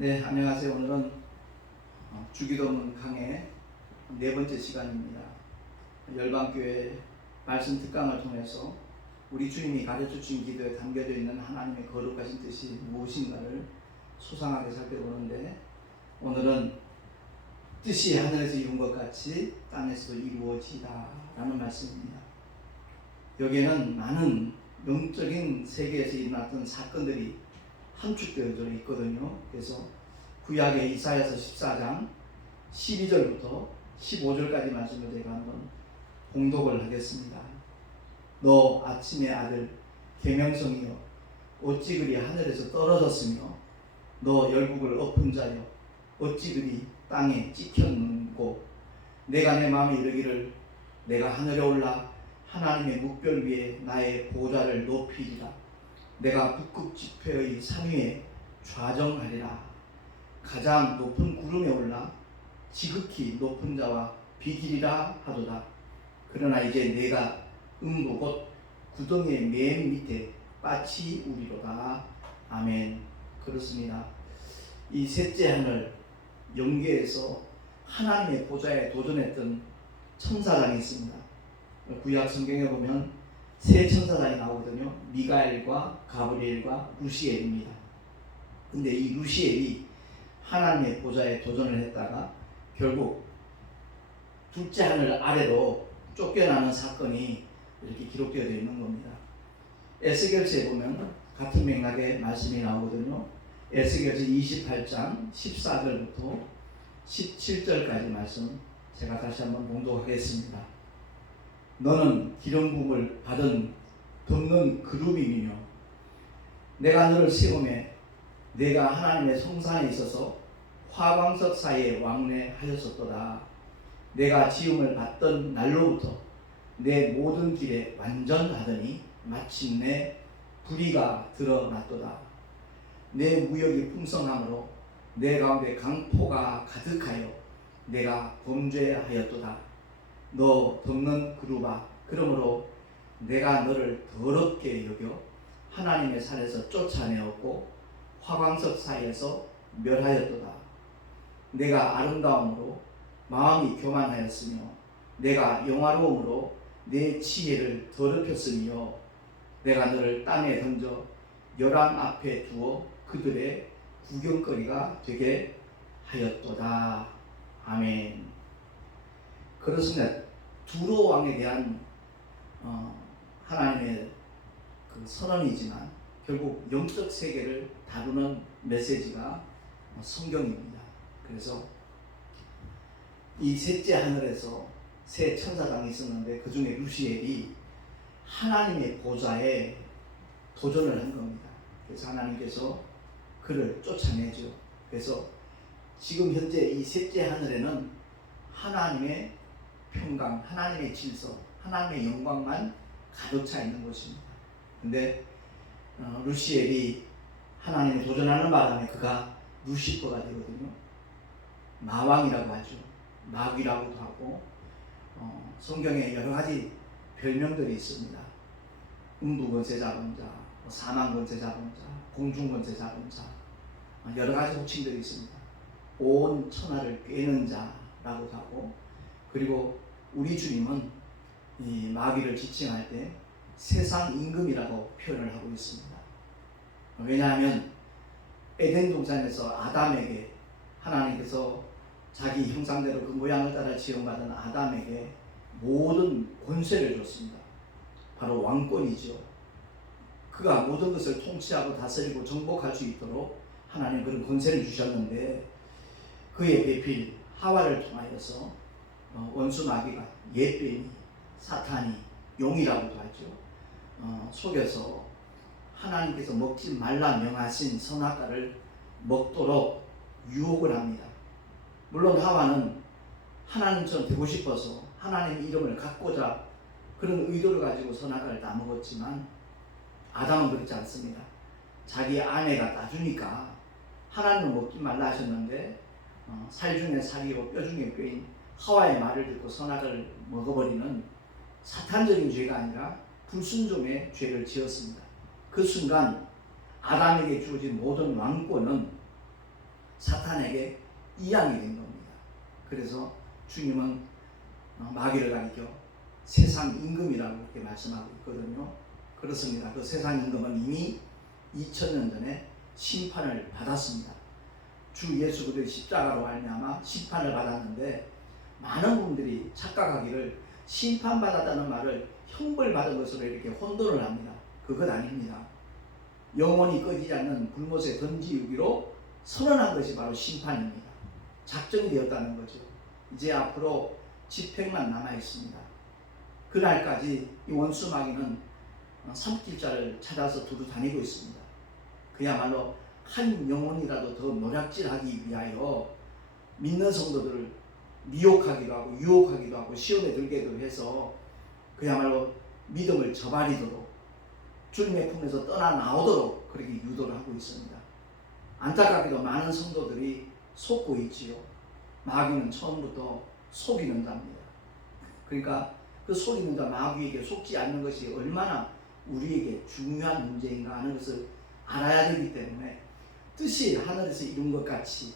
네, 안녕하세요. 오늘은 주기도문 강의 네 번째 시간입니다. 열방교회 말씀 특강을 통해서 우리 주님이 가르쳐 주신 기도에 담겨져 있는 하나님의 거룩하신 뜻이 무엇인가를 소상하게 살펴보는데, 오늘은 뜻이 하늘에서 이룬 것 같이 땅에서도 이루어지다 라는 말씀입니다. 여기에는 많은 영적인 세계에서 일어났던 사건들이 함축되어져 있거든요. 그래서 구약의 이사야서 14장 12절부터 15절까지 말씀을 제가 한번 봉독을 하겠습니다. 너 아침의 아들 계명성이여, 어찌 그리 하늘에서 떨어졌으며, 너 열국을 엎은 자여, 어찌 그리 땅에 찍혔는고. 내가 내 마음에 이르기를, 내가 하늘에 올라 하나님의 묵별 위에 나의 보좌를 높이리라. 내가 북극 지폐의 상위에 좌정하리라. 가장 높은 구름에 올라 지극히 높은 자와 비기리라 하도다. 그러나 이제 내가 음부 곧 구덩이의 맨 밑에 빠치 우리로다. 아멘. 그렇습니다. 이 셋째 하늘 영계에서 하나님의 보좌에 도전했던 천사장이 있습니다. 구약 성경에 보면 세 천사장이 나오거든요. 미가엘과 가브리엘과 루시엘입니다. 근데 이 루시엘이 하나님의 보좌에 도전을 했다가 결국 둘째 하늘 아래로 쫓겨나는 사건이 이렇게 기록되어 있는 겁니다. 에스겔서에 보면 같은 맥락의 말씀이 나오거든요. 에스겔서 28장 14절부터 17절까지 말씀 제가 다시 한번 봉독하겠습니다. 너는 기름 부음을 받은 덮는 그룹이며, 내가 너를 세우매 내가 하나님의 성산에 있어서 화광석 사이에 왕래하였었도다. 내가 지음을 받던 날로부터 내 모든 길에 완전하더니 마침내 불의가 드러났도다. 내 무역이 풍성함으로 내 가운데 강포가 가득하여 내가 범죄하였도다. 너 덮는 그룹아, 그러므로 내가 너를 더럽게 여겨 하나님의 산에서 쫓아내었고 화광석 사이에서 멸하였도다. 내가 아름다움으로 마음이 교만하였으며, 내가 영화로움으로 내 지혜를 더럽혔으며, 내가 너를 땅에 던져 열왕 앞에 두어 그들의 구경거리가 되게 하였도다. 아멘. 그렇습니다. 두로 왕에 대한 하나님의 그 선언이지만 결국 영적 세계를 다루는 메시지가 성경입니다. 그래서 이 셋째 하늘에서 세 천사장이 있었는데 그 중에 루시엘이 하나님의 보좌에 도전을 한 겁니다. 그래서 하나님께서 그를 쫓아내죠. 그래서 지금 현재 이 셋째 하늘에는 하나님의 평강, 하나님의 질서, 하나님의 영광만 가득 차 있는 것입니다. 근데 루시엘이 하나님을 도전하는 바람에 그가 루시퍼가 되거든요. 마왕이라고 하죠. 마귀라고도 하고, 성경에 여러 가지 별명들이 있습니다. 음부 권세 잡은 자, 사망 권세 잡은 자, 공중 권세 잡은 자, 여러 가지 호칭들이 있습니다. 온 천하를 꿰는 자라고도 하고, 그리고 우리 주님은 이 마귀를 지칭할 때 세상 임금이라고 표현을 하고 있습니다. 왜냐하면 에덴 동산에서 아담에게 하나님께서 자기 형상대로 그 모양을 따라 지음받은 아담에게 모든 권세를 줬습니다. 바로 왕권이죠. 그가 모든 것을 통치하고 다스리고 정복할 수 있도록 하나님 그런 권세를 주셨는데, 그의 배필 하와를 통하여서 원수 마귀가, 옛뱀이, 사탄이, 용이라고도 하죠, 속여서 하나님께서 먹지 말라 명하신 선악과를 먹도록 유혹을 합니다. 물론 하와는 하나님처럼 되고 싶어서 하나님의 이름을 갖고자 그런 의도를 가지고 선악과를 다 먹었지만, 아담은 그렇지 않습니다. 자기 아내가 따주니까 하나님은 먹지 말라 하셨는데 살 중에 살이고 뼈 중에 뼈인 하와의 말을 듣고 선악을 먹어버리는 사탄적인 죄가 아니라 불순종의 죄를 지었습니다. 그 순간 아담에게 주어진 모든 왕권은 사탄에게 이양이 된 겁니다. 그래서 주님은 마귀를 가리켜 세상 임금이라고 이렇게 말씀하고 있거든요. 그렇습니다. 그 세상 임금은 이미 2000년 전에 심판을 받았습니다. 주 예수 그리스도의 십자가로 말미암아 심판을 받았는데, 많은 분들이 착각하기를 심판받았다는 말을 형벌받은 것으로 이렇게 혼돈을 합니다. 그것 아닙니다. 영원히 꺼지지 않는 불못에 던지우기로 선언한 것이 바로 심판입니다. 작정이 되었다는 거죠. 이제 앞으로 집행만 남아 있습니다. 그날까지 이 원수 마귀는 삼킬자를 찾아서 두루 다니고 있습니다. 그야말로 한 영혼이라도 더 노략질하기 위하여 믿는 성도들을 미혹하기도 하고 유혹하기도 하고 시험에 들게도 해서 그야말로 믿음을 저버리도록, 주님의 품에서 떠나 나오도록 그렇게 유도를 하고 있습니다. 안타깝게도 많은 성도들이 속고 있지요. 마귀는 처음부터 속이는 자입니다. 그러니까 그 속이는 자 마귀에게 속지 않는 것이 얼마나 우리에게 중요한 문제인가 하는 것을 알아야 되기 때문에, 뜻이 하늘에서 이룬 것 같이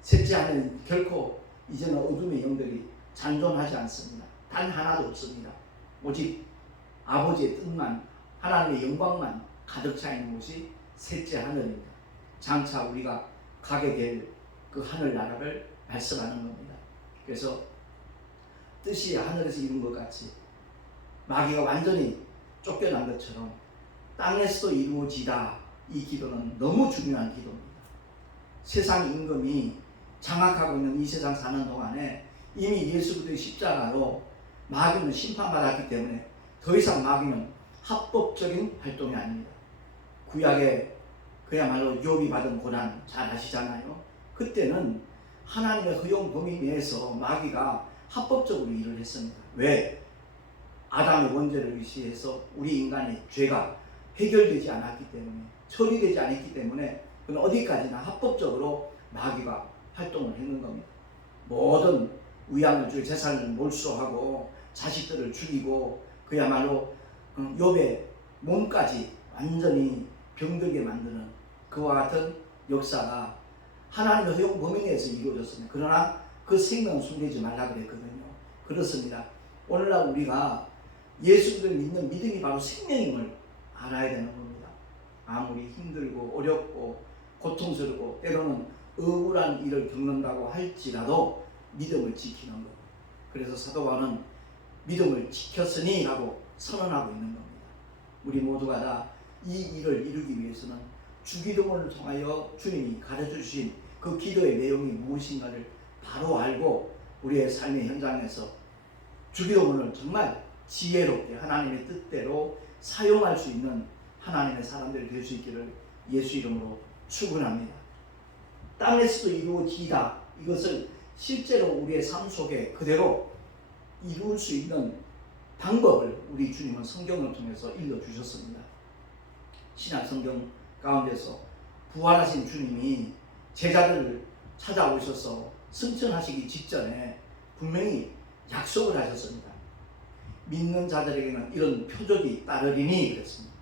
셋째 하늘은 결코 이제는 어둠의 영들이 잔존하지 않습니다. 단 하나도 없습니다. 오직 아버지의 뜻만, 하나님의 영광만 가득 차 있는 곳이 셋째 하늘입니다. 장차 우리가 가게 될 그 하늘나라를 말씀하는 겁니다. 그래서 뜻이 하늘에서 이룬 것 같이 마귀가 완전히 쫓겨난 것처럼 땅에서도 이루어지다. 이 기도는 너무 중요한 기도입니다. 세상 임금이 장악하고 있는 이 세상 사는 동안에 이미 예수 그리스도의 십자가로 마귀는 심판받았기 때문에 더 이상 마귀는 합법적인 활동이 아닙니다. 구약에 그야말로 욥이 받은 고난 잘 아시잖아요. 그때는 하나님의 허용 범위 내에서 마귀가 합법적으로 일을 했습니다. 왜? 아담의 원죄를 위시해서 우리 인간의 죄가 해결되지 않았기 때문에, 처리되지 않았기 때문에 그건 어디까지나 합법적으로 마귀가 활동을 했는 겁니다. 모든 위안을 주고 재산을 몰수하고 자식들을 죽이고 그야말로 욥의 몸까지 완전히 병들게 만드는 그와 같은 역사가 하나님의 허용 범위 내에서 이루어졌습니다. 그러나 그 생명은 숨기지 말라 그랬거든요. 그렇습니다. 오늘날 우리가 예수를 믿는 믿음이 바로 생명임을 알아야 되는 겁니다. 아무리 힘들고 어렵고 고통스럽고 때로는 억울한 일을 겪는다고 할지라도 믿음을 지키는 것. 그래서 사도 바울은 믿음을 지켰으니 라고 선언하고 있는 겁니다. 우리 모두가 다 이 일을 이루기 위해서는 주기도문을 통하여 주님이 가르쳐 주신 그 기도의 내용이 무엇인가를 바로 알고 우리의 삶의 현장에서 주기도문을 정말 지혜롭게 하나님의 뜻대로 사용할 수 있는 하나님의 사람들이 될 수 있기를 예수 이름으로 축원합니다. 땅에서도 이루어지다. 이것을 실제로 우리의 삶 속에 그대로 이룰 수 있는 방법을 우리 주님은 성경을 통해서 일러주셨습니다. 신약 성경 가운데서 부활하신 주님이 제자들을 찾아오셔서 승천하시기 직전에 분명히 약속을 하셨습니다. 믿는 자들에게는 이런 표적이 따르리니 그랬습니다.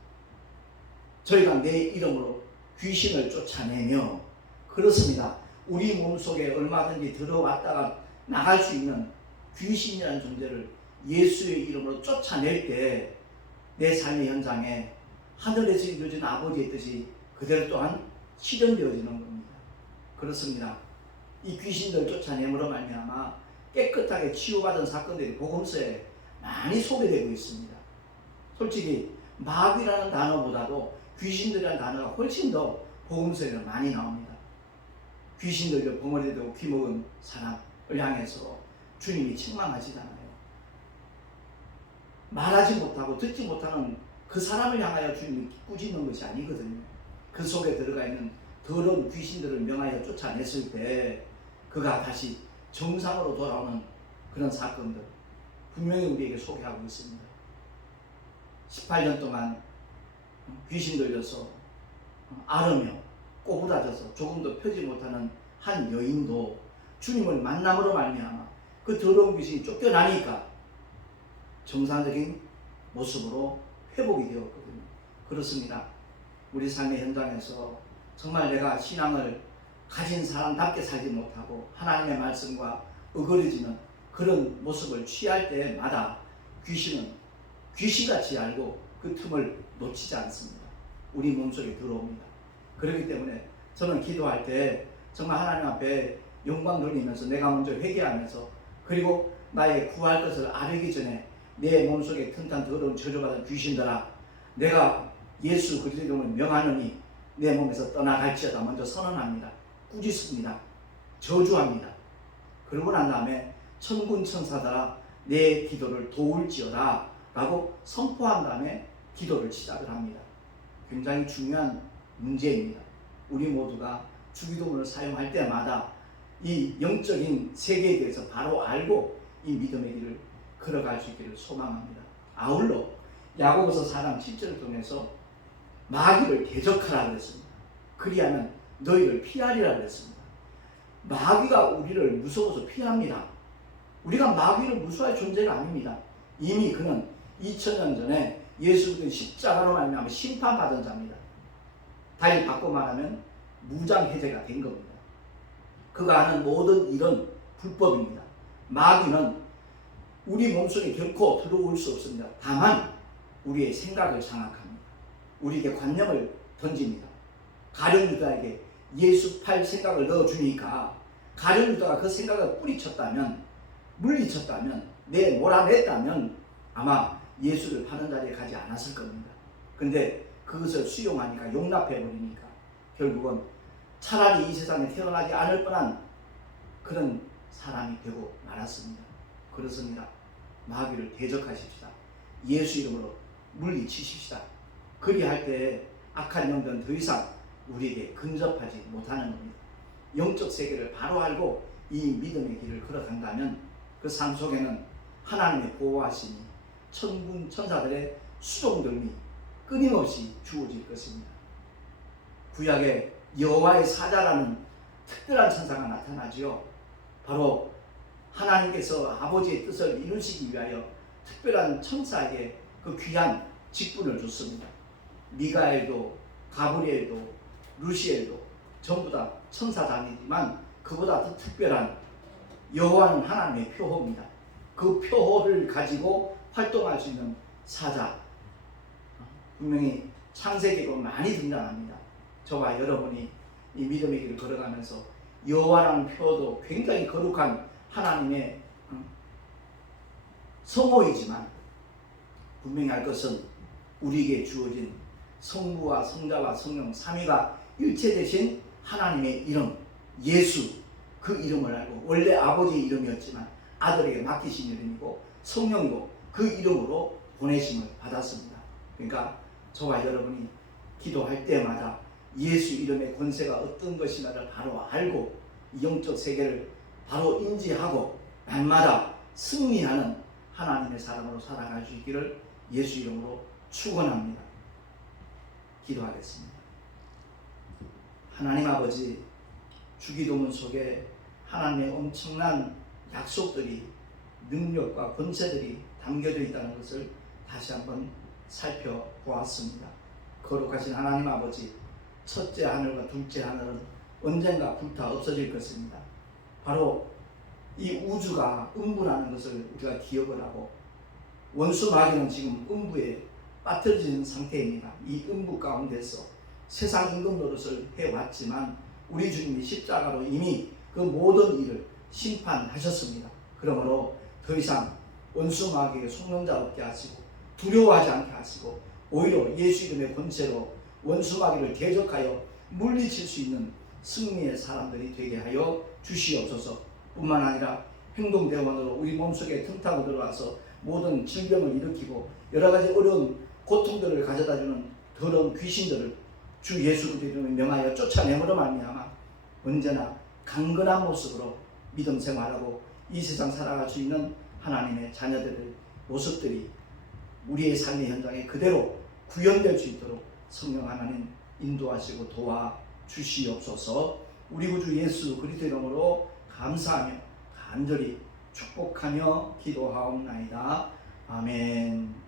저희가 내 이름으로 귀신을 쫓아내며, 그렇습니다. 우리 몸속에 얼마든지 들어왔다가 나갈 수 있는 귀신이라는 존재를 예수의 이름으로 쫓아낼 때 내 삶의 현장에 하늘에서 이루어진 아버지의 뜻이 그대로 또한 실현되어지는 겁니다. 그렇습니다. 이 귀신들 쫓아내므로 말미암아 깨끗하게 치유받은 사건들이 복음서에 많이 소개되고 있습니다. 솔직히 마귀라는 단어보다도 귀신들이라는 단어가 훨씬 더 복음서에는 많이 나옵니다. 귀신들을 벙어리 대고 귀먹은 사람을 향해서 주님이 책망하시잖아요. 말하지 못하고 듣지 못하는 그 사람을 향하여 주님이 꾸짖는 것이 아니거든요. 그 속에 들어가 있는 더러운 귀신들을 명하여 쫓아냈을 때 그가 다시 정상으로 돌아오는 그런 사건들 분명히 우리에게 소개하고 있습니다. 18년 동안 귀신 들려서 앓으며 꼬부라져서 조금도 펴지 못하는 한 여인도 주님을 만남으로 말미암아 그 더러운 귀신이 쫓겨나니까 정상적인 모습으로 회복이 되었거든요. 그렇습니다. 우리 삶의 현장에서 정말 내가 신앙을 가진 사람답게 살지 못하고 하나님의 말씀과 어그러지는 그런 모습을 취할 때마다 귀신은 귀신같이 알고 그 틈을 놓치지 않습니다. 우리 몸속에 들어옵니다. 그렇기 때문에 저는 기도할 때 정말 하나님 앞에 영광 돌리면서 내가 먼저 회개하면서, 그리고 나의 구할 것을 아뢰기 전에 내 몸속에 튼튼 더러운 저주받은 귀신들아, 내가 예수 그리스도의 이름을 명하노니 내 몸에서 떠나갈지어다 먼저 선언합니다. 꾸짖습니다. 저주합니다. 그러고 난 다음에 천군 천사들아 내 기도를 도울지어다 라고 선포한 다음에 기도를 시작을 합니다. 굉장히 중요한 문제입니다. 우리 모두가 주기도문을 사용할 때마다 이 영적인 세계에 대해서 바로 알고 이 믿음의 길을 걸어갈 수 있기를 소망합니다. 아울러 야고보서 4장 7절을 통해서 마귀를 대적하라 그랬습니다. 그리하면 너희를 피하리라 그랬습니다. 마귀가 우리를 무서워서 피합니다. 우리가 마귀를 무서워할 존재가 아닙니다. 이미 그는 2000년 전에 예수 그리스도의 십자가로 말미암아 심판받은 자입니다. 달리 바꿔 말하면 무장해제가 된 겁니다. 그가 하는 모든 일은 불법입니다. 마귀는 우리 몸속에 결코 들어올 수 없습니다. 다만 우리의 생각을 장악합니다. 우리에게 관념을 던집니다. 가룟 유다에게 예수 팔 생각을 넣어주니까 가룟 유다가 그 생각을 뿌리쳤다면, 물리쳤다면, 몰아냈다면 아마 예수를 파는 자리에 가지 않았을 겁니다. 근데 그것을 수용하니까, 용납해버리니까 결국은 차라리 이 세상에 태어나지 않을 뻔한 그런 사람이 되고 말았습니다. 그렇습니다. 마귀를 대적하십시다. 예수 이름으로 물리치십시다. 그리할 때 악한 영들은 더 이상 우리에게 근접하지 못하는 겁니다. 영적 세계를 바로 알고 이 믿음의 길을 걸어간다면 그 삶 속에는 하나님의 보호하심이, 천군 천사들의 수종들이 끊임없이 주어질 것입니다. 구약에 여호와의 사자라는 특별한 천사가 나타나지요. 바로 하나님께서 아버지의 뜻을 이루시기 위하여 특별한 천사에게 그 귀한 직분을 줬습니다. 미가엘도 가브리엘도 루시엘도 전부 다 천사장이지만 그보다 더 특별한 여호와는 하나님의 표호입니다. 그 표호를 가지고 활동할 수 있는 사자, 분명히 창세기로 많이 등장합니다. 저와 여러분이 이 믿음의 길을 걸어가면서 여호와라는 표도 굉장히 거룩한 하나님의 성호이지만 분명히 알 것은 우리에게 주어진 성부와 성자와 성령 삼위가 일체되신 하나님의 이름 예수, 그 이름을 알고, 원래 아버지의 이름이었지만 아들에게 맡기신 이름이고 성령도 그 이름으로 보내심을 받았습니다. 그러니까 저와 여러분이 기도할 때마다 예수 이름의 권세가 어떤 것이냐를 바로 알고 영적 세계를 바로 인지하고 날마다 승리하는 하나님의 사람으로 살아갈 수 있기를 예수 이름으로 축원합니다. 기도하겠습니다. 하나님 아버지, 주기도문 속에 하나님의 엄청난 약속들이, 능력과 권세들이 담겨져 있다는 것을 다시 한번 살펴보았습니다. 거룩하신 하나님 아버지, 첫째 하늘과 둘째 하늘은 언젠가 불타 없어질 것입니다. 바로 이 우주가 음부라는 것을 우리가 기억을 하고, 원수 마귀는 지금 음부에 빠뜨려진 상태입니다. 이 음부 가운데서 세상 임금 노릇을 해왔지만 우리 주님이 십자가로 이미 그 모든 일을 심판하셨습니다. 그러므로 더 이상 원수 마귀에게 속는 자 없게 하시고 두려워하지 않게 하시고 오히려 예수 이름의 권세로 원수 마귀를 대적하여 물리칠 수 있는 승리의 사람들이 되게 하여 주시옵소서. 뿐만 아니라 행동대원으로 우리 몸속에 틈타고 들어와서 모든 질병을 일으키고 여러 가지 어려운 고통들을 가져다주는 더러운 귀신들을 주 예수 그리스도의 이름을 명하여 쫓아내므로 말미암아 언제나 강건한 모습으로 믿음 생활하고 이 세상 살아갈 수 있는 하나님의 자녀들의 모습들이 우리의 삶의 현장에 그대로 구현될 수 있도록 성령 하나님 인도하시고 도와주시옵소서. 우리 구주 예수 그리스도의 이름으로 감사하며 간절히 축복하며 기도하옵나이다. 아멘.